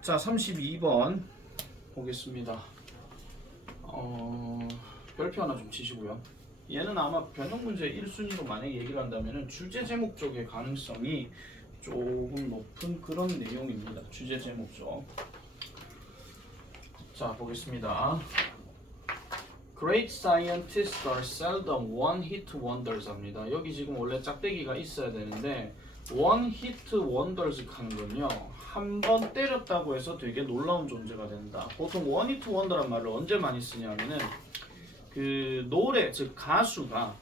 자, 32번 보겠습니다. 별표 하나 좀 치시고요. 얘는 아마 변형 문제 1순위로 만약에 얘기를 한다면 주제 제목 쪽의 가능성이 조금 높은 그런 내용입니다. 주제 제목 쪽. 자, 보겠습니다. Great scientists are seldom one-hit wonders 합니다. 여기 지금 원래 짝대기가 있어야 되는데 one-hit wonders 하는 건요, 한 번 때렸다고 해서 되게 놀라운 존재가 된다. 보통 one-hit wonder란 말을 언제 많이 쓰냐면은 그 노래, 즉 가수가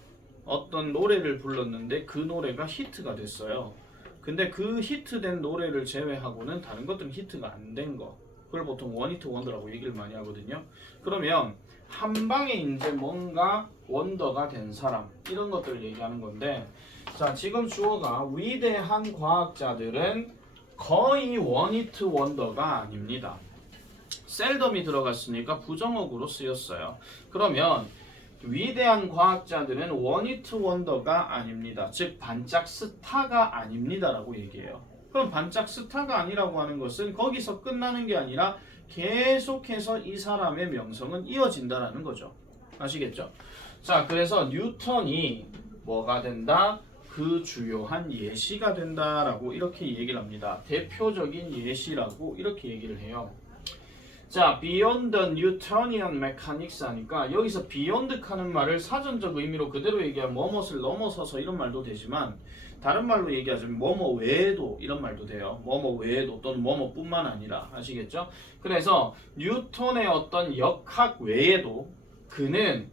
어떤 노래를 불렀는데 그 노래가 히트가 됐어요. 근데 그 히트된 노래를 제외하고는 다른 것들은 히트가 안 된 거, 그걸 보통 원히트 원더라고 얘기를 많이 하거든요. 그러면 한 방에 이제 뭔가 원더가 된 사람, 이런 것들을 얘기하는 건데, 자, 지금 주어가 위대한 과학자들은 거의 원히트 원더가 아닙니다. 셀덤이 들어갔으니까 부정어구로 쓰였어요. 그러면 위대한 과학자들은 원히트 원더가 아닙니다. 즉 반짝 스타가 아닙니다라고 얘기해요. 그럼 반짝 스타가 아니라고 하는 것은 거기서 끝나는 게 아니라 계속해서 이 사람의 명성은 이어진다라는 거죠. 아시겠죠? 자, 그래서 뉴턴이 뭐가 된다? 그 주요한 예시가 된다라고 이렇게 얘기를 합니다. 대표적인 예시라고 이렇게 얘기를 해요. 자, beyond the Newtonian mechanics 하니까 여기서 beyond 하는 말을 사전적 의미로 그대로 얘기하면 뭐뭇을 넘어서서 이런 말도 되지만, 다른 말로 얘기하자면 뭐뭐 외에도 이런 말도 돼요. 뭐뭐 외에도 또는 뭐뭐뿐만 아니라. 아시겠죠? 그래서 뉴턴의 어떤 역학 외에도 그는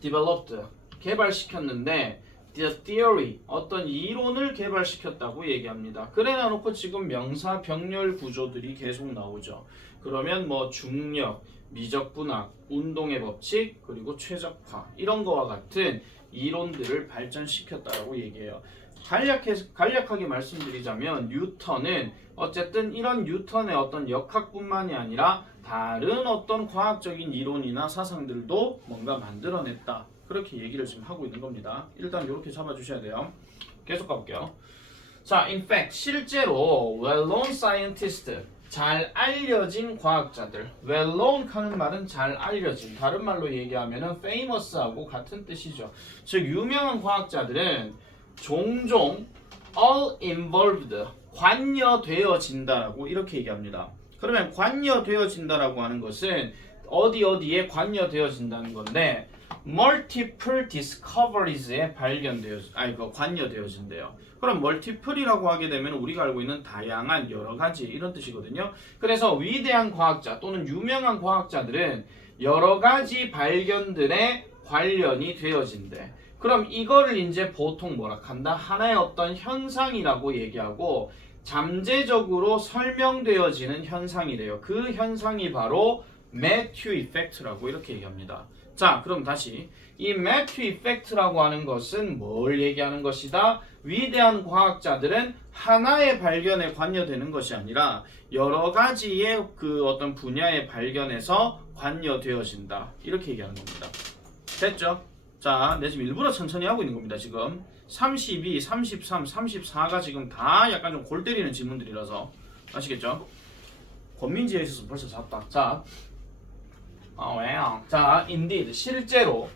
developed, 개발시켰는데 the theory, 어떤 이론을 개발시켰다고 얘기합니다. 그래 놔놓고 지금 명사 병렬 구조들이 계속 나오죠. 그러면 뭐 중력, 미적분학, 운동의 법칙, 그리고 최적화, 이런 거와 같은 이론들을 발전시켰다라고 얘기해요. 간략하게 말씀드리자면 뉴턴은 어쨌든 이런 뉴턴의 어떤 역학뿐만이 아니라 다른 어떤 과학적인 이론이나 사상들도 뭔가 만들어냈다, 그렇게 얘기를 지금 하고 있는 겁니다. 일단 이렇게 잡아주셔야 돼요. 계속 가볼게요. 자, in fact, 실제로 well-known scientist, 잘 알려진 과학자들, well-known 하는 말은 잘 알려진, 다른 말로 얘기하면 famous하고 같은 뜻이죠. 즉 유명한 과학자들은 종종 all involved, 관여되어진다라고 이렇게 얘기합니다. 그러면 관여되어진다라고 하는 것은 어디에 관여되어진다는 건데, multiple discoveries에 관여되어진대요. 그럼 multiple이라고 하게 되면 우리가 알고 있는 다양한, 여러 가지, 이런 뜻이거든요. 그래서 위대한 과학자 또는 유명한 과학자들은 여러 가지 발견들에 관련이 되어진대. 그럼 이거를 이제 보통 뭐라 한다? 하나의 어떤 현상이라고 얘기하고 잠재적으로 설명되어지는 현상이래요. 그 현상이 바로 매튜 이펙트라고 이렇게 얘기합니다. 자, 그럼 다시 이 매튜 이펙트라고 하는 것은 뭘 얘기하는 것이다? 위대한 과학자들은 하나의 발견에 관여되는 것이 아니라 여러 가지의 그 어떤 분야의 발견에서 관여되어진다, 이렇게 얘기하는 겁니다. 됐죠? 자, 내 지금 일부러 천천히 하고 있는 겁니다. 지금 32, 33, 34가 지금 다 약간 좀 골 때리는 질문들이라서. 아시겠죠? 권민지에 있어서 벌써 잤다. 자, 왜요? 자, indeed, 실제로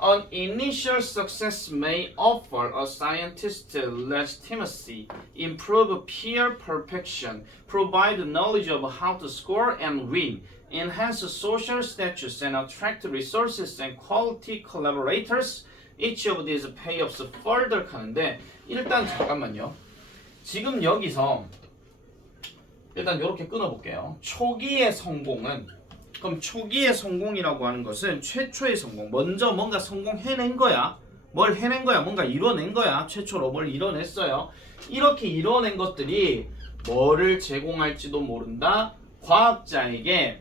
an initial success may offer a scientist legitimacy, improve peer perfection, provide knowledge of how to score and win, enhance social status, and attract resources and quality collaborators. Each of these payoffs further 하는데, 일단 잠깐만요. 지금 여기서 일단 이렇게 끊어볼게요. 초기의 성공은, 그럼 초기의 성공이라고 하는 것은 최초의 성공, 먼저 뭔가 성공해낸 거야. 뭘 해낸 거야? 뭔가 이뤄낸 거야. 최초로 뭘 이뤄냈어요. 이렇게 이뤄낸 것들이 뭐를 제공할지도 모른다. 과학자에게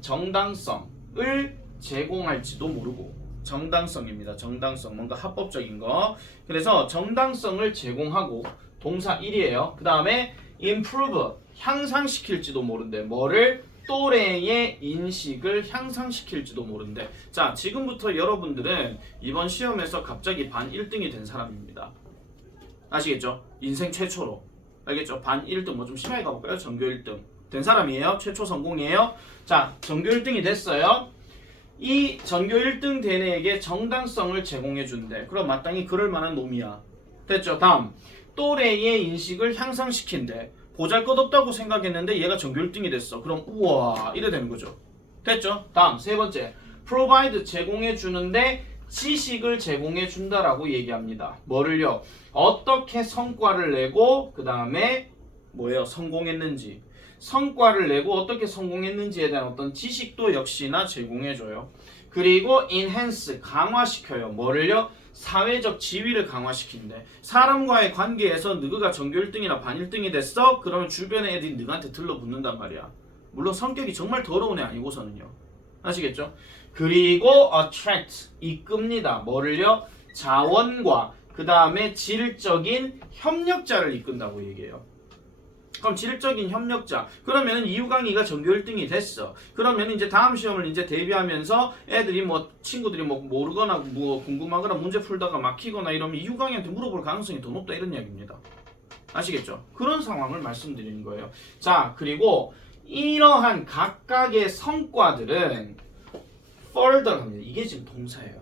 정당성을 제공할지도 모르고. 정당성입니다. 정당성, 뭔가 합법적인 거. 그래서 정당성을 제공하고, 동사 1이에요. 그 다음에 improve, 향상시킬지도 모른대. 뭐를? 또래의 인식을 향상시킬지도 모른대. 자, 지금부터 여러분들은 이번 시험에서 갑자기 반 1등이 된 사람입니다. 아시겠죠? 인생 최초로. 알겠죠? 반 1등, 뭐 좀 심하게 가볼까요? 전교 1등. 된 사람이에요. 최초 성공이에요. 자, 전교 1등이 됐어요. 이 전교 1등 된 애에게 정당성을 제공해 준대. 그럼 마땅히 그럴 만한 놈이야. 됐죠? 다음. 또래의 인식을 향상시킨대. 보잘것없다고 생각했는데 얘가 전교 1등이 됐어. 그럼 우와 이래 되는 거죠. 됐죠? 다음 세 번째. provide 제공해 주는데 지식을 제공해 준다라고 얘기합니다. 뭐를요? 어떻게 성과를 내고 그 다음에 뭐예요? 성공했는지. 성과를 내고 어떻게 성공했는지에 대한 어떤 지식도 역시나 제공해줘요. 그리고 enhance 강화시켜요. 뭐를요? 사회적 지위를 강화시킨대. 사람과의 관계에서 너가 전교 1등이나 반 1등이 됐어? 그러면 주변의 애들이 너한테 들러붙는단 말이야. 물론 성격이 정말 더러운 애 아니고서는요. 아시겠죠? 그리고 attract 이끕니다. 뭐를요? 자원과 그 다음에 질적인 협력자를 이끈다고 얘기해요. 그럼 질적인 협력자. 그러면 이유강이가 전교 1등이 됐어. 그러면 이제 다음 시험을 이제 대비하면서 애들이 뭐 친구들이 뭐 모르거나 뭐 궁금하거나 문제 풀다가 막히거나 이러면 이유강이한테 물어볼 가능성이 더 높다 이런 이야기입니다. 아시겠죠? 그런 상황을 말씀드리는 거예요. 자, 그리고 이러한 각각의 성과들은 further 합니다. 이게 지금 동사예요.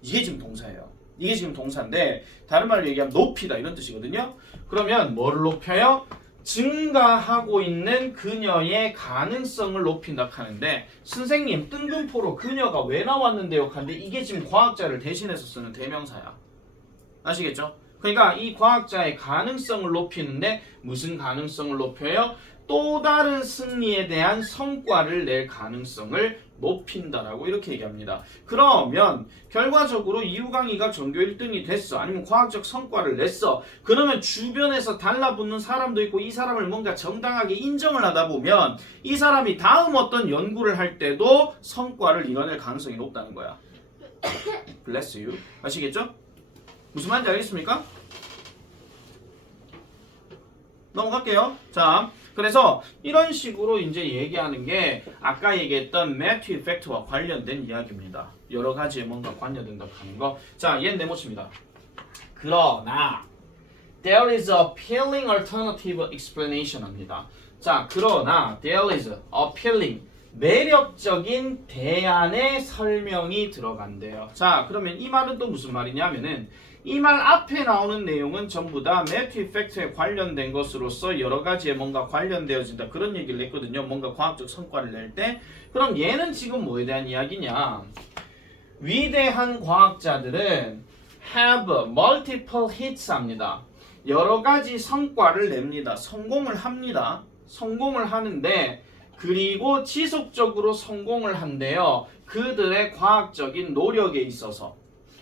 이게 지금 동사인데 다른 말로 얘기하면 높이다 이런 뜻이거든요. 그러면 뭐를 높여요? 증가하고 있는 그녀의 가능성을 높인다 하는데 선생님 뜬금포로 그녀가 왜 나왔는데요? 하는데 이게 지금 과학자를 대신해서 쓰는 대명사야. 아시겠죠? 그러니까 이 과학자의 가능성을 높이는데 무슨 가능성을 높여요? 또 다른 승리에 대한 성과를 낼 가능성을 높인다라고 이렇게 얘기합니다. 그러면 결과적으로 이유강이가 전교 1등이 됐어. 아니면 과학적 성과를 냈어. 그러면 주변에서 달라붙는 사람도 있고 이 사람을 뭔가 정당하게 인정을 하다 보면 이 사람이 다음 어떤 연구를 할 때도 성과를 이뤄낼 가능성이 높다는 거야. Bless you. 아시겠죠? 무슨 말인지 알겠습니까? 넘어갈게요. 자, 그래서 이런 식으로 이제 얘기하는 게 아까 얘기했던 매튜 이펙트와 관련된 이야기입니다. 여러 가지에 뭔가 관여된다 하는 거. 자, 얘는 네모칩니다. 그러나 there is a appealing alternative explanation 합니다. 자, 그러나 there is appealing 매력적인 대안의 설명이 들어간대요. 자, 그러면 이 말은 또 무슨 말이냐면은 이 말 앞에 나오는 내용은 전부 다 매튜 이펙트에 관련된 것으로서 여러 가지에 뭔가 관련되어진다. 그런 얘기를 했거든요. 뭔가 과학적 성과를 낼 때. 그럼 얘는 지금 뭐에 대한 이야기냐? 위대한 과학자들은 have multiple hits 합니다. 여러 가지 성과를 냅니다. 성공을 합니다. 성공을 하는데 그리고 지속적으로 성공을 한대요. 그들의 과학적인 노력에 있어서.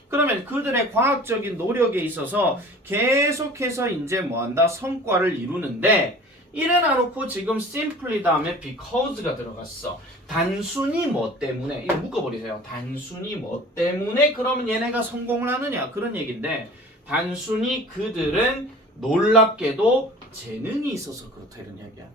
그러면 그들의 과학적인 노력에 있어서 계속해서 이제 뭐한다? 성과를 이루는데 이래나 놓고 지금 simply 다음에 because가 들어갔어. 단순히 뭐 때문에 이거 묶어버리세요. 단순히 뭐 때문에 그러면 얘네가 성공을 하느냐 그런 얘기인데 단순히 그들은 놀랍게도 재능이 있어서 그렇다 이런 이야기야.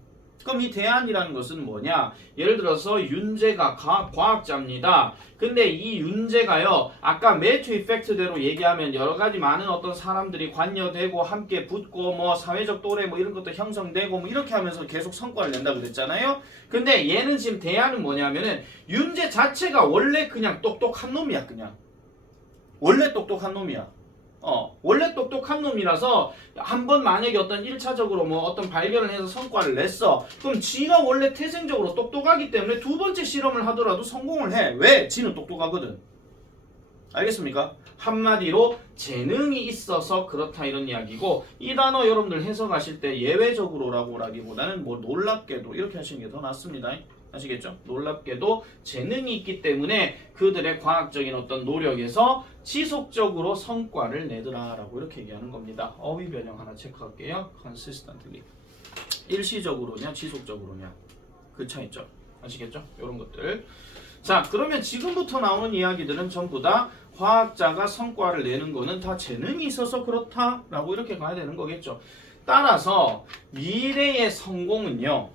그럼 이 대안이라는 것은 뭐냐? 예를 들어서 윤재가 과학자입니다. 근데 이 윤재가요, 아까 매튜 이펙트대로 얘기하면 여러 가지 많은 어떤 사람들이 관여되고 함께 붙고 뭐 사회적 또래 뭐 이런 것도 형성되고 뭐 이렇게 하면서 계속 성과를 낸다고 그랬잖아요. 근데 얘는 지금 대안은 뭐냐면은 윤재 자체가 원래 그냥 똑똑한 놈이야, 그냥. 원래 똑똑한 놈이야. 원래 똑똑한 놈이라서 한번 만약에 어떤 1차적으로 뭐 어떤 발견을 해서 성과를 냈어. 그럼 지가 원래 태생적으로 똑똑하기 때문에 두 번째 실험을 하더라도 성공을 해. 왜? 지는 똑똑하거든. 알겠습니까? 한마디로 재능이 있어서 그렇다 이런 이야기고 이 단어 여러분들 해석하실 때 예외적으로라고 라기보다는 뭐 놀랍게도 이렇게 하시는 게 더 낫습니다. 아시겠죠? 놀랍게도 재능이 있기 때문에 그들의 과학적인 어떤 노력에서 지속적으로 성과를 내더라라고 이렇게 얘기하는 겁니다. 어휘 변형 하나 체크할게요. consistently. 일시적으로냐 지속적으로냐 그 차이점. 아시겠죠? 이런 것들. 자, 그러면 지금부터 나오는 이야기들은 전부 다 과학자가 성과를 내는 거는 다 재능이 있어서 그렇다라고 이렇게 가야 되는 거겠죠. 따라서 미래의 성공은요.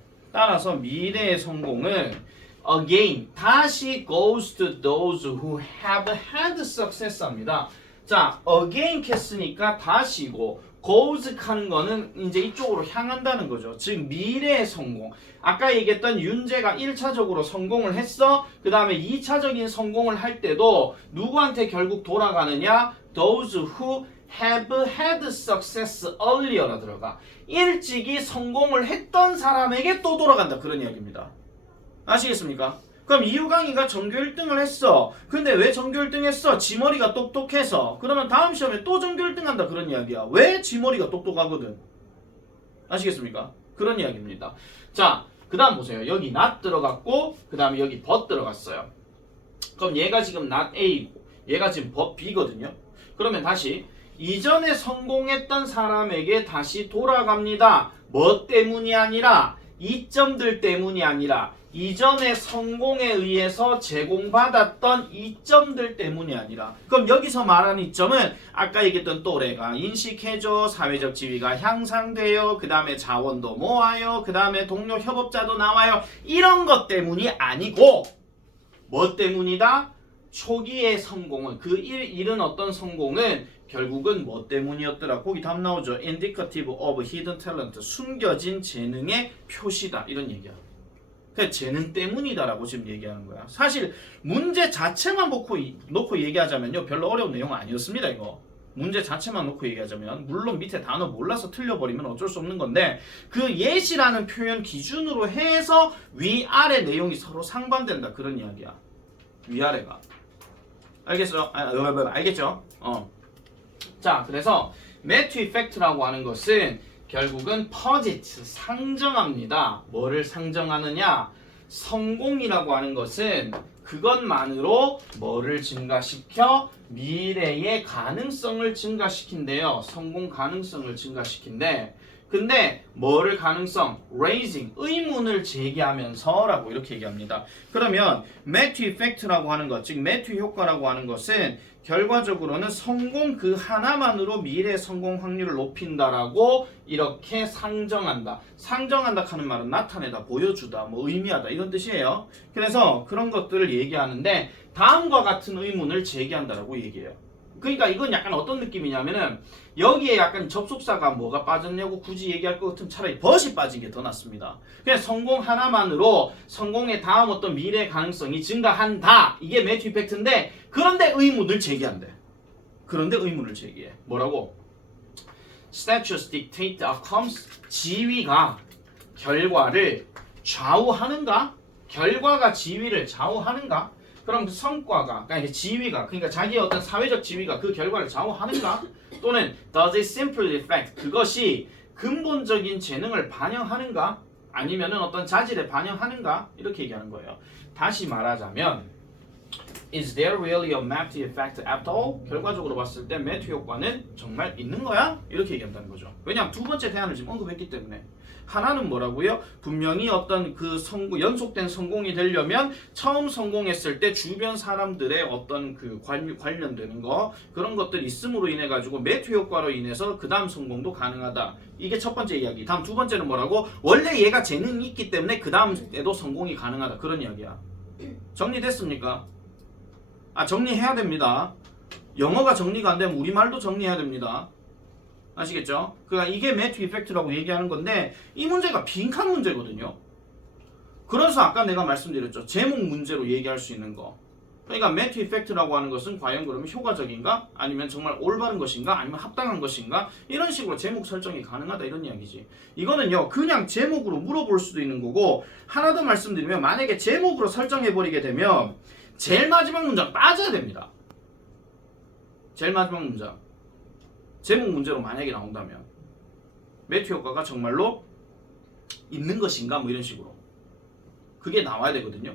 again 다시 goes to those who have had success 합니다. 자, again 했으니까 다시고 goes 하는 거는 이제 이쪽으로 향한다는 거죠. 즉 미래의 성공. 아까 얘기했던 윤재가 1차적으로 성공을 했어. 그 다음에 2차적인 성공을 할 때도 누구한테 결국 돌아가느냐? Those who have had success earlier라 들어가. 일찍이 성공을 했던 사람에게 또 돌아간다. 그런 이야기입니다. 아시겠습니까? 그럼 이유강이가 전교 1등을 했어. 근데 왜 전교 1등 했어? 지 머리가 똑똑해서. 그러면 다음 시험에 또 전교 1등 한다. 그런 이야기야. 왜? 지 머리가 똑똑하거든. 아시겠습니까? 그런 이야기입니다. 자, 그 다음 보세요. 여기 not 들어갔고 그 다음에 여기 but 들어갔어요. 그럼 얘가 지금 not A고 얘가 지금 but B거든요. 그러면 다시 이전에 성공했던 사람에게 다시 돌아갑니다. 뭐 때문이 아니라 이점들 때문이 아니라 이전의 성공에 의해서 제공받았던 이점들 때문이 아니라 그럼 여기서 말하는 이점은 아까 얘기했던 또래가 인식해줘, 사회적 지위가 향상돼요, 그 다음에 자원도 모아요, 그 다음에 동료 협업자도 나와요, 이런 것 때문이 아니고 뭐 때문이다? 초기의 성공은 그 이른 어떤 성공은 결국은 뭐 때문이었더라. 거기 답 나오죠. Indicative of hidden talent, 숨겨진 재능의 표시다. 이런 얘기야. 그러니까 재능 때문이다라고 지금 얘기하는 거야. 사실 문제 자체만 놓고 얘기하자면요. 별로 어려운 내용은 아니었습니다. 이거. 문제 자체만 놓고 얘기하자면 물론 밑에 단어 몰라서 틀려버리면 어쩔 수 없는 건데 그 예시라는 표현 기준으로 해서 위아래 내용이 서로 상반된다. 그런 이야기야. 위아래가. 알겠어? 알겠죠? 자, 그래서 매튜 이펙트라고 하는 것은 결국은 퍼지트, 상정합니다. 뭐를 상정하느냐? 성공이라고 하는 것은 그것만으로 뭐를 증가시켜? 미래의 가능성을 증가시킨대요. 성공 가능성을 증가시킨대. 근데 뭐를 가능성? raising, 의문을 제기하면서 라고 이렇게 얘기합니다. 그러면 매튜 이펙트라고 하는 것, 즉 매튜 효과라고 하는 것은 결과적으로는 성공 그 하나만으로 미래 성공 확률을 높인다라고 이렇게 상정한다. 상정한다 하는 말은 나타내다, 보여주다, 뭐 의미하다 이런 뜻이에요. 그래서 그런 것들을 얘기하는데 다음과 같은 의문을 제기한다라고 얘기해요. 그러니까 이건 약간 어떤 느낌이냐면은 여기에 약간 접속사가 뭐가 빠졌냐고 굳이 얘기할 것 같으면 차라리 벗이 빠진 게 더 낫습니다. 그냥 성공 하나만으로 성공의 다음 어떤 미래 가능성이 증가한다. 이게 매튜 이펙트인데 그런데 의문을 제기한대. 그런데 의문을 제기해. 뭐라고? Status dictate outcomes. 지위가 결과를 좌우하는가? 결과가 지위를 좌우하는가? 그럼 그 성과가, 그러니까 지위가, 그러니까 자기의 어떤 사회적 지위가 그 결과를 좌우하는가? 또는 does it simply reflect, 그것이 근본적인 재능을 반영하는가? 아니면은 어떤 자질에 반영하는가? 이렇게 얘기하는 거예요. 다시 말하자면 is there really a Matthew effect after all? 결과적으로 봤을 때 매튜 효과는 정말 있는 거야? 이렇게 얘기한다는 거죠. 왜냐하면 두 번째 대안을 지금 언급했기 때문에. 하나는 뭐라고요? 분명히 어떤 그 연속된 성공이 되려면 처음 성공했을 때 주변 사람들의 어떤 그 관련되는 거 그런 것들이 있음으로 인해 가지고 매튜 효과로 인해서 그 다음 성공도 가능하다. 이게 첫 번째 이야기. 다음 두 번째는 뭐라고? 원래 얘가 재능이 있기 때문에 그 다음에도 성공이 가능하다. 그런 이야기야. 정리됐습니까? 정리해야 됩니다. 영어가 정리가 안 되면 우리말도 정리해야 됩니다. 아시겠죠? 그러니까 이게 매튜 이펙트라고 얘기하는 건데 이 문제가 빈칸 문제거든요. 그래서 아까 내가 말씀드렸죠. 제목 문제로 얘기할 수 있는 거. 그러니까 매튜 이펙트라고 하는 것은 과연 그러면 효과적인가? 아니면 정말 올바른 것인가? 아니면 합당한 것인가? 이런 식으로 제목 설정이 가능하다 이런 이야기지. 이거는요. 그냥 제목으로 물어볼 수도 있는 거고 하나 더 말씀드리면 만약에 제목으로 설정해버리게 되면 제일 마지막 문장 빠져야 됩니다. 제일 마지막 문장. 제목 문제로 만약에 나온다면 매튜 효과가 정말로 있는 것인가 뭐 이런 식으로 그게 나와야 되거든요.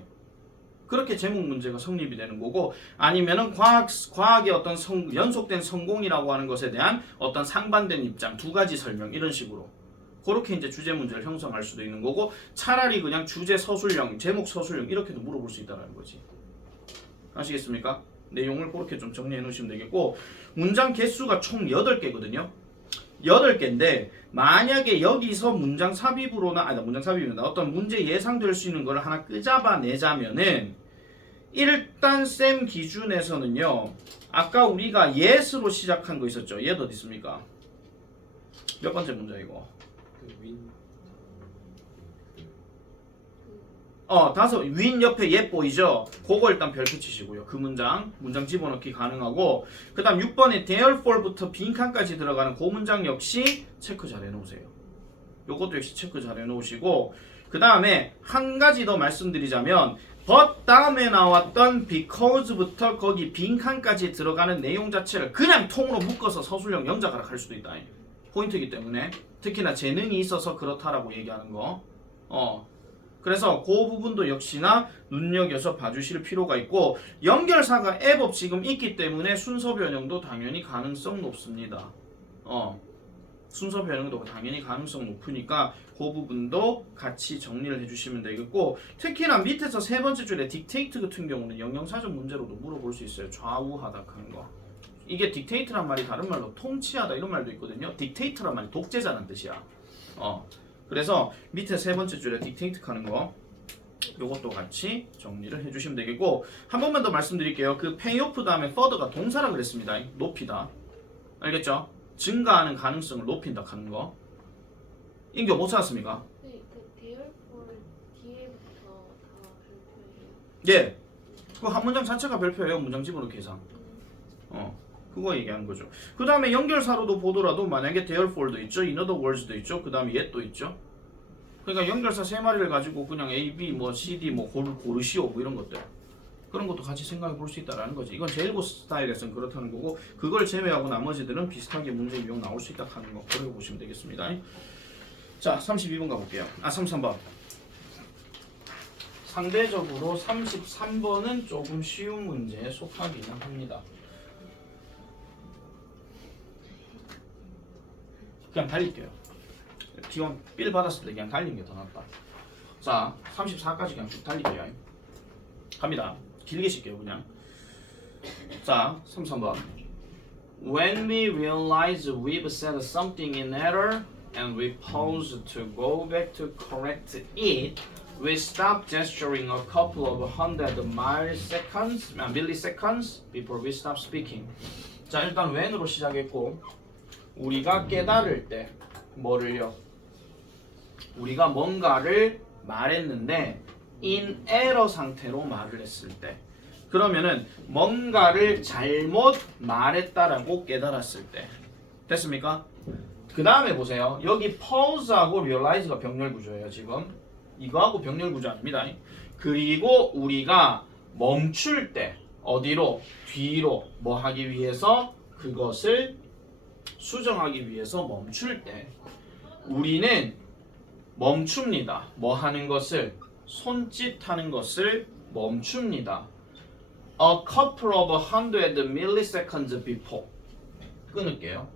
그렇게 제목 문제가 성립이 되는 거고 아니면은 과학의 어떤 연속된 성공이라고 하는 것에 대한 어떤 상반된 입장 두 가지 설명 이런 식으로 그렇게 이제 주제 문제를 형성할 수도 있는 거고 차라리 그냥 주제 서술형 제목 서술형 이렇게도 물어볼 수 있다는 거지. 아시겠습니까? 내용을 그렇게 좀 정리해 놓으시면 되겠고 문장 개수가 총 8개거든요. 8개인데 만약에 여기서 문장 삽입으로나 문장 삽입입니다. 어떤 문제 예상될 수 있는 걸 하나 끄잡아내자면은 일단 쌤 기준에서는요. 아까 우리가 yes로 시작한 거 있었죠. 얘 어디 있습니까? 몇 번째 문제 이거? 다섯 윈 옆에 옛 보이죠? 그거 일단 별 붙이시고요. 그 문장 집어넣기 가능하고 그 다음 6번에 therefore,부터 빈칸까지 들어가는 그 문장 역시 체크 잘 해놓으세요. 요것도 역시 체크 잘 해놓으시고 그 다음에 한 가지 더 말씀드리자면 but 다음에 나왔던 because부터 거기 빈칸까지 들어가는 내용 자체를 그냥 통으로 묶어서 서술형 영작하라 할 수도 있다. 포인트이기 때문에 특히나 재능이 있어서 그렇다라고 얘기하는 거. 그래서 그 부분도 역시나 눈여겨서 봐주실 필요가 있고 연결사가 앱업 지금 있기 때문에 순서 변형도 당연히 가능성 높습니다. 순서 변형도 당연히 가능성 높으니까 그 부분도 같이 정리를 해주시면 되겠고 특히나 밑에서 세 번째 줄에 dictate 같은 경우는 영영사전 문제로도 물어볼 수 있어요. 좌우하다 하는 거. 이게 dictate란 말이 다른 말로 통치하다 이런 말도 있거든요. dictate란 말이 독재자라는 뜻이야. 그래서 밑에 세 번째 줄에 dictate 하는 거 요것도 같이 정리를 해주시면 되겠고 한 번만 더 말씀드릴게요. 그 pay off 다음에 further가 동사라 그랬습니다. 높이다. 알겠죠? 증가하는 가능성을 높인다 하는 거. 인교 못 찾았습니까? 네, 그 therefore 뒤에부터 다 별표예요. 예. 그 한 문장 자체가 별표예요. 문장 집어넣기 계산. 그거 얘기하는 거죠. 그 다음에 연결사로도 보더라도 만약에 therefore도 있죠. in other words도 있죠. 그 다음에 yet도 있죠. 그러니까 연결사 세 마리를 가지고 그냥 A, B, 뭐 C, D 뭐 고르시오 뭐 이런 것들 그런 것도 같이 생각해 볼 수 있다라는 거지. 이건 제일고 스타일에서는 그렇다는 거고 그걸 제외하고 나머지들은 비슷하게 문제 유형 나올 수 있다 하는 거 그렇게 보시면 되겠습니다. 자 32번 가볼게요. 33번. 상대적으로 33번은 조금 쉬운 문제에 속하기는 합니다. 그냥 달릴게요. T1 B를 받았을 때 그냥 달리는 게 더 낫다. 자 34까지 그냥 쭉 달릴게요. 갑니다. 길게 쉴게요 그냥. 자 33번. When we realize we've said something in error and we pause to go back to correct it, we stop gesturing a couple of hundred milliseconds before we stop speaking. 자 일단 when으로 시작했고 우리가 깨달을 때 뭐를요? 우리가 뭔가를 말했는데 in error 상태로 말을 했을 때 그러면은 뭔가를 잘못 말했다라고 깨달았을 때 됐습니까? 그 다음에 보세요. 여기 pause하고 realize가 병렬 구조예요. 지금 이거하고 병렬 구조 아닙니다. 그리고 우리가 멈출 때 어디로? 뒤로 뭐 하기 위해서 그것을 수정하기 위해서 멈출 때 우리는 멈춥니다. 뭐 하는 것을? 손짓하는 것을 멈춥니다. A couple of hundred milliseconds before 끊을게요.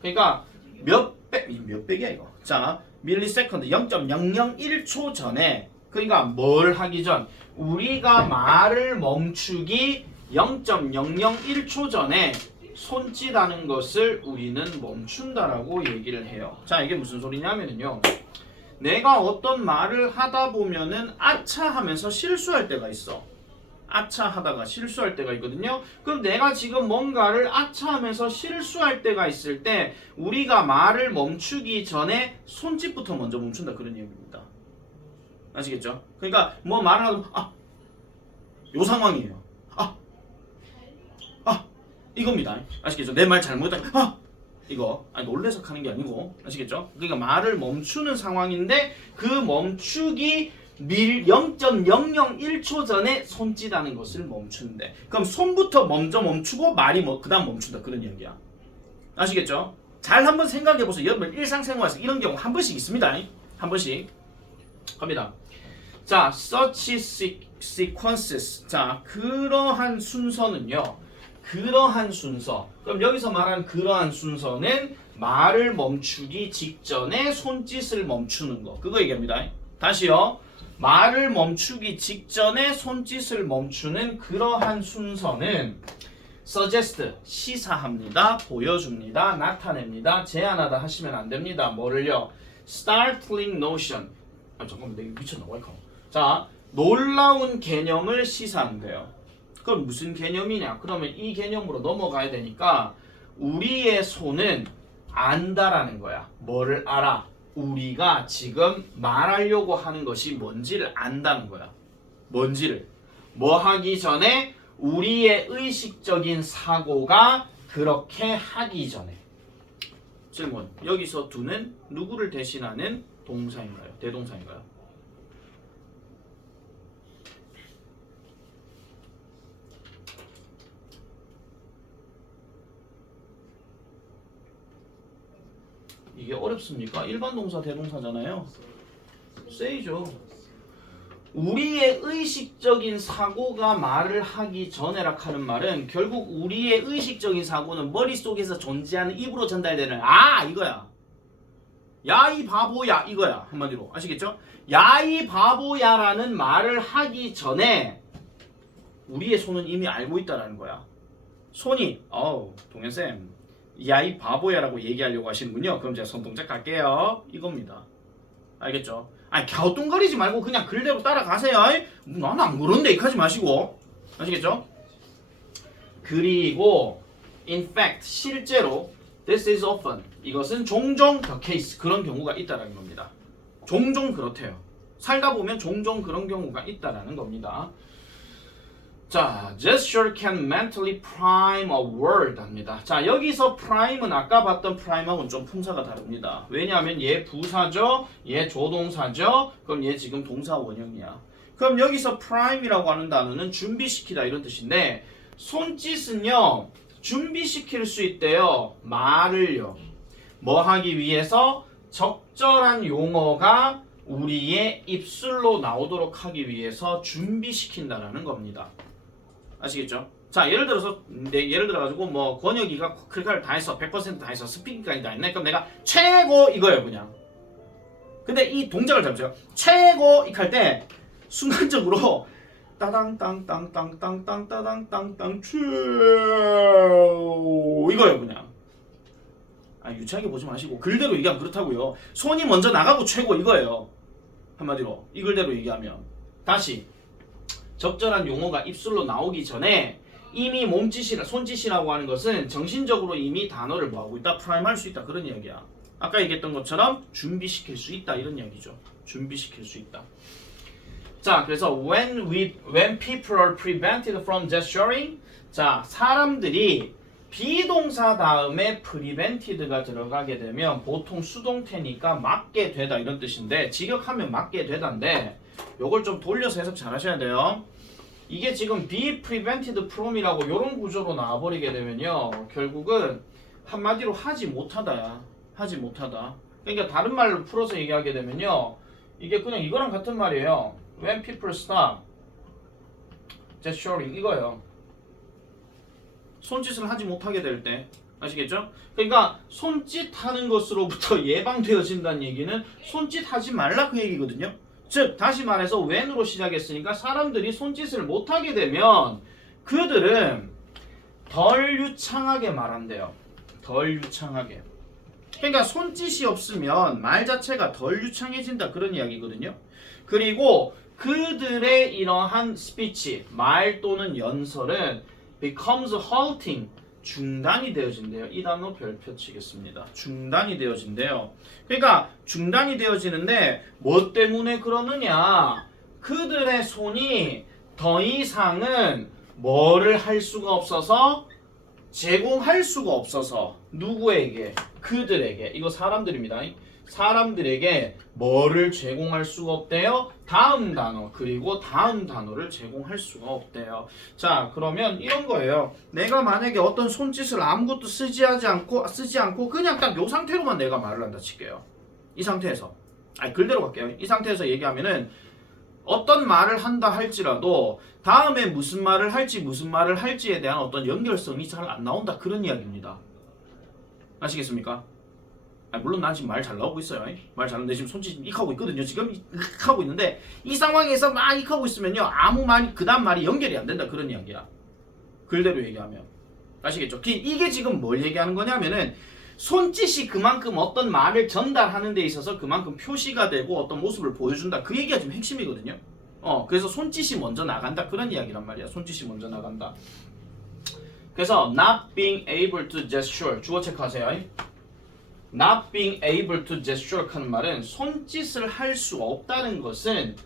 그러니까 몇 백이야 이거. 자, 밀리세컨드 0.001초 전에 그러니까 뭘 하기 전 우리가 말을 멈추기 0.001초 전에 손짓하는 것을 우리는 멈춘다라고 얘기를 해요. 자, 이게 무슨 소리냐면요. 내가 어떤 말을 하다 보면은 아차 하면서 실수할 때가 있어. 아차 하다가 실수할 때가 있거든요. 그럼 내가 지금 뭔가를 아차 하면서 실수할 때가 있을 때 우리가 말을 멈추기 전에 손짓부터 먼저 멈춘다 그런 얘기입니다. 아시겠죠? 그러니까 뭐 말을 하다 요 상황이에요. 이겁니다. 아시겠죠? 내 말 잘못했다. 이거 놀래서 하는 게 아니고 아시겠죠? 그러니까 말을 멈추는 상황인데 그 멈추기 0.001초 전에 손짓하는 것을 멈추는데 그럼 손부터 먼저 멈추고 말이 그 다음 멈춘다 그런 이야기야. 아시겠죠? 잘 한번 생각해 보세요. 여러분 일상생활에서 이런 경우 한 번씩 있습니다. 한 번씩 갑니다. 자, such sequences. 자, 그러한 순서는요. 그러한 순서. 그럼 여기서 말하는 그러한 순서는 말을 멈추기 직전에 손짓을 멈추는 거. 그거 얘기합니다. 다시요. 말을 멈추기 직전에 손짓을 멈추는 그러한 순서는 suggest, 시사합니다. 보여줍니다. 나타냅니다. 제안하다 하시면 안 됩니다. 뭐를요? startling notion. 잠깐만 내가 미쳤나? 자, 놀라운 개념을 시사한대요. 그럼 무슨 개념이냐? 그러면 이 개념으로 넘어가야 되니까 우리의 손은 안다라는 거야. 뭐를 알아? 우리가 지금 말하려고 하는 것이 뭔지를 안다는 거야. 뭔지를. 뭐 하기 전에 우리의 의식적인 사고가 그렇게 하기 전에. 질문. 여기서 do는 누구를 대신하는 동사인가요? 대동사인가요? 이게 어렵습니까? 일반 동사 대동사잖아요. say죠. 우리의 의식적인 사고가 말을 하기 전에라 하는 말은 결국 우리의 의식적인 사고는 머릿속에서 존재하는 입으로 전달되는 이거야. 야 이 바보야 이거야. 한마디로 아시겠죠? 야 이 바보야라는 말을 하기 전에 우리의 손은 이미 알고 있다라는 거야. 손이 동현쌤 야 이 바보야라고 얘기하려고 하시는군요. 그럼 제가 손동작 할게요. 이겁니다. 알겠죠? 아니 갸우뚱거리지 말고 그냥 글대로 따라가세요. 나는 안 그런데 이렇게 하지 마시고. 아시겠죠? 그리고 in fact 실제로 this is often 이것은 종종 the case 그런 경우가 있다라는 겁니다. 종종 그렇대요. 살다 보면 종종 그런 경우가 있다라는 겁니다. 자, gesture can mentally prime a word 합니다. 자, 여기서 prime은 아까 봤던 prime하고는 좀 품사가 다릅니다. 왜냐하면 얘 부사죠, 얘 조동사죠, 그럼 얘 지금 동사 원형이야. 그럼 여기서 prime이라고 하는 단어는 준비시키다 이런 뜻인데 손짓은요, 준비시킬 수 있대요. 말을요. 뭐 하기 위해서? 적절한 용어가 우리의 입술로 나오도록 하기 위해서 준비시킨다라는 겁니다. 아시겠죠? 자, 예를 들어가지고 뭐 권혁이가 클릭을 다 했어. 100% 다 했어. 스피킹까지 다 했네. 그럼 내가 최고 이거예요, 그냥. 근데 이 동작을 잡으세요. 최고 이할 때 순간적으로 따당 땅땅땅땅땅 따당 땅땅 최고 이거예요, 그냥. 유치하게 보지 마시고 글대로 얘기하면 그렇다고요. 손이 먼저 나가고 최고 이거예요. 한마디로 이 글대로 얘기하면 다시 적절한 용어가 입술로 나오기 전에 이미 손짓이라고 하는 것은 정신적으로 이미 단어를 뭐하고 있다? 프라임할 수 있다. 그런 이야기야. 아까 얘기했던 것처럼 준비시킬 수 있다. 이런 이야기죠. 준비시킬 수 있다. 자, 그래서 when people are prevented from gesturing 자, 사람들이 비동사 다음에 prevented가 들어가게 되면 보통 수동태니까 막게 되다 이런 뜻인데 직역하면 막게 되다인데 요걸 좀 돌려서 해석 잘 하셔야 돼요. 이게 지금 be prevented from이라고 요런 구조로 나와버리게 되면요 결국은 한마디로 하지 못하다야. 하지 못하다. 그러니까 다른 말로 풀어서 얘기하게 되면요 이게 그냥 이거랑 같은 말이에요. when people stop gesturing 이거예요. 손짓을 하지 못하게 될 때 아시겠죠? 그러니까 손짓하는 것으로부터 예방되어진다는 얘기는 손짓하지 말라 그 얘기거든요. 즉 다시 말해서 when으로 시작했으니까 사람들이 손짓을 못하게 되면 그들은 덜 유창하게 말한대요. 덜 유창하게. 그러니까 손짓이 없으면 말 자체가 덜 유창해진다 그런 이야기거든요. 그리고 그들의 이러한 스피치, 말 또는 연설은 becomes halting, 중단이 되어진대요. 이 단어 별표 치겠습니다. 중단이 되어진대요. 그러니까 중단이 되어지는데 뭐 때문에 그러느냐? 그들의 손이 더 이상은 뭐를 할 수가 없어서 제공할 수가 없어서 누구에게? 그들에게. 이거 사람들입니다. 사람들에게 뭐를 제공할 수가 없대요? 다음 단어 그리고 다음 단어를 제공할 수가 없대요. 자, 그러면 이런 거예요. 내가 만약에 어떤 손짓을 아무것도 쓰지 않고 그냥 딱 요 상태로만 내가 말을 한다 칠게요. 이 상태에서 글대로 갈게요. 이 상태에서 얘기하면은 어떤 말을 한다 할지라도 다음에 무슨 말을 할지에 대한 어떤 연결성이 잘 안 나온다 그런 이야기입니다. 아시겠습니까? 물론 난 지금 말 잘 나오고 있어요. 말 잘 나오는데 지금 손짓 익하고 있거든요. 지금 익하고 있는데 이 상황에서 막 익하고 있으면요 아무 말이 그 다음 말이 연결이 안 된다 그런 이야기야. 글대로 얘기하면 아시겠죠? 이게 지금 뭘 얘기하는 거냐면은 손짓이 그만큼 어떤 말을 전달하는 데 있어서 그만큼 표시가 되고 어떤 모습을 보여준다 그 얘기가 지금 핵심이거든요. 그래서 손짓이 먼저 나간다 그런 이야기란 말이야. 손짓이 먼저 나간다. 그래서 not being able to gesture 주어 체크하세요. not being able to gesture 하는 말은 손짓을 할 수 없다는 것은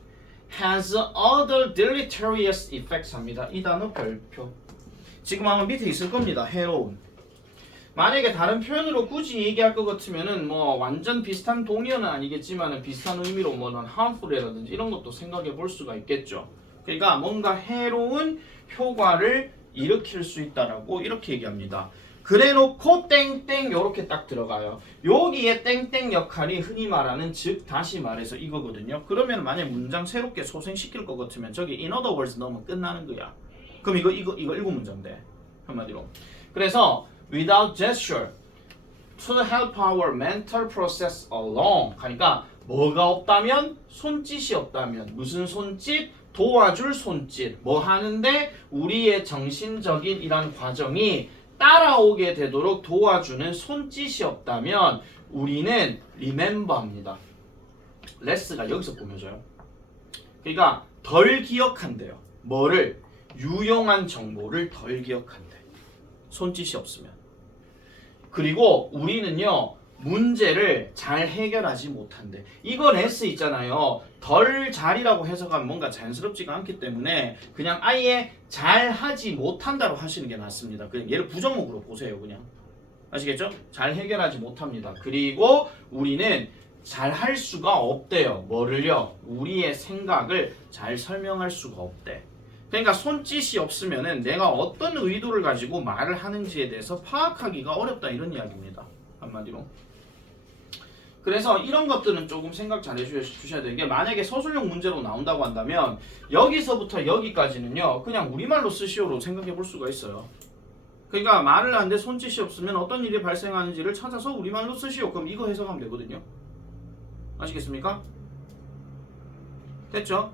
has other deleterious effects 합니다. 이 단어 별표. 지금 아마 밑에 있을 겁니다. 해로운. 만약에 다른 표현으로 굳이 얘기할 것 같으면은 뭐 완전 비슷한 동의어는 아니겠지만 비슷한 의미로 뭐는 harmful이라든지 이런 것도 생각해 볼 수가 있겠죠. 그러니까 뭔가 해로운 효과를 일으킬 수 있다라고 이렇게 얘기합니다. 그래놓고 땡땡 요렇게 딱 들어가요. 여기에 땡땡 역할이 흔히 말하는 즉 다시 말해서 이거거든요. 그러면 만약 문장 새롭게 소생시킬 것 같으면 저기 in other words 넣으면 끝나는 거야. 그럼 이거 일곱 문장 돼. 한마디로. 그래서 without gesture to help our mental process along 하니까 뭐가 없다면 손짓이 없다면 무슨 손짓? 도와줄 손짓. 뭐 하는데 우리의 정신적인 이런 과정이 따라오게 되도록 도와주는 손짓이 없다면 우리는 remember합니다. less가 여기서 꾸며져요. 그러니까 덜 기억한대요. 뭐를? 유용한 정보를 덜 기억한대. 손짓이 없으면. 그리고 우리는요 문제를 잘 해결하지 못한대. 이거 less 있잖아요. 덜 잘이라고 해석하면 뭔가 자연스럽지가 않기 때문에 그냥 아예 잘하지 못한다로 하시는 게 낫습니다. 그냥 얘를 부정목으로 보세요. 그냥 아시겠죠? 잘 해결하지 못합니다. 그리고 우리는 잘 할 수가 없대요. 뭐를요? 우리의 생각을 잘 설명할 수가 없대. 그러니까 손짓이 없으면은 내가 어떤 의도를 가지고 말을 하는지에 대해서 파악하기가 어렵다 이런 이야기입니다. 한마디로. 그래서 이런 것들은 조금 생각 잘 해주셔야 되는 게 만약에 서술형 문제로 나온다고 한다면 여기서부터 여기까지는요 그냥 우리말로 쓰시오로 생각해 볼 수가 있어요. 그러니까 말을 하는데 손짓이 없으면 어떤 일이 발생하는지를 찾아서 우리말로 쓰시오. 그럼 이거 해석하면 되거든요. 아시겠습니까? 됐죠?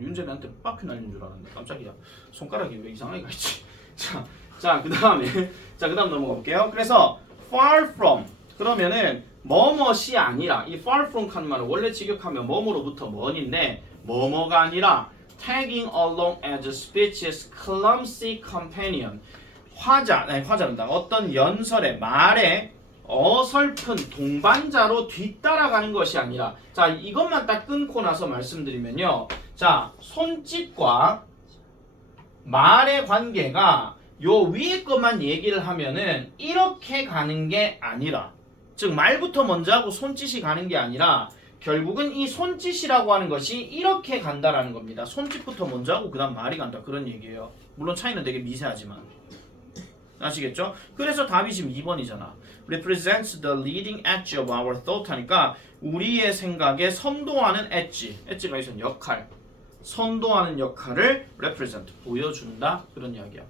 윤재한테 빡이 날린 줄 알았는데 깜짝이야. 손가락이 왜 이상하게 가있지? 자, 그 다음 넘어가 볼게요. 그래서 far from 그러면은 뭐뭇이 아니라 이 far from 하는 말은 원래 직역하면 뭐뭐로부터 먼인데 뭐뭐가 아니라 tagging along as speech's clumsy companion 화자란다. 어떤 연설의 말에 어설픈 동반자로 뒤따라가는 것이 아니라 자 이것만 딱 끊고 나서 말씀드리면요. 자 손짓과 말의 관계가 요 위에 것만 얘기를 하면은 이렇게 가는 게 아니라 즉 말부터 먼저 하고 손짓이 가는 게 아니라 결국은 이 손짓이라고 하는 것이 이렇게 간다라는 겁니다. 손짓부터 먼저 하고 그 다음 말이 간다 그런 얘기예요. 물론 차이는 되게 미세하지만 아시겠죠? 그래서 답이 지금 2번이잖아. represents the leading edge of our thought 하니까 우리의 생각에 선도하는 엣지가 있으면 역할 선도하는 역할을 represent 보여준다 그런 이야기야.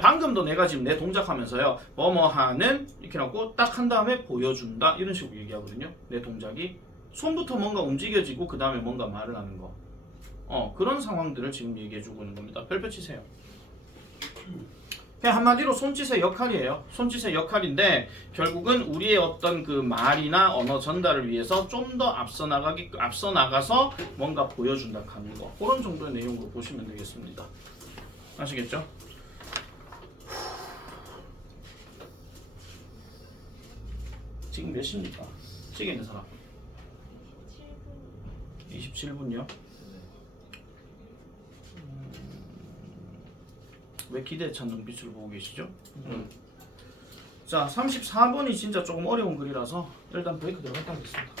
방금도 내가 지금 내 동작하면서요 뭐뭐 하는 이렇게 놓고 딱 한 다음에 보여준다 이런 식으로 얘기하거든요. 내 동작이 손부터 뭔가 움직여지고 그 다음에 뭔가 말을 하는 거 그런 상황들을 지금 얘기해주고 있는 겁니다. 별표 치세요. 그냥 한마디로 손짓의 역할이에요. 손짓의 역할인데 결국은 우리의 어떤 그 말이나 언어 전달을 위해서 좀 더 앞서 나가서 뭔가 보여준다 하는 거 그런 정도의 내용으로 보시면 되겠습니다. 아시겠죠? 지금 몇 시입니까? 시계 있는 사람? 27분이요? 왜 기대에 찬 눈빛을 보고 계시죠? 자, 34번이 진짜 조금 어려운 글이라서 일단 브레이크 들어갔다 하겠습니다.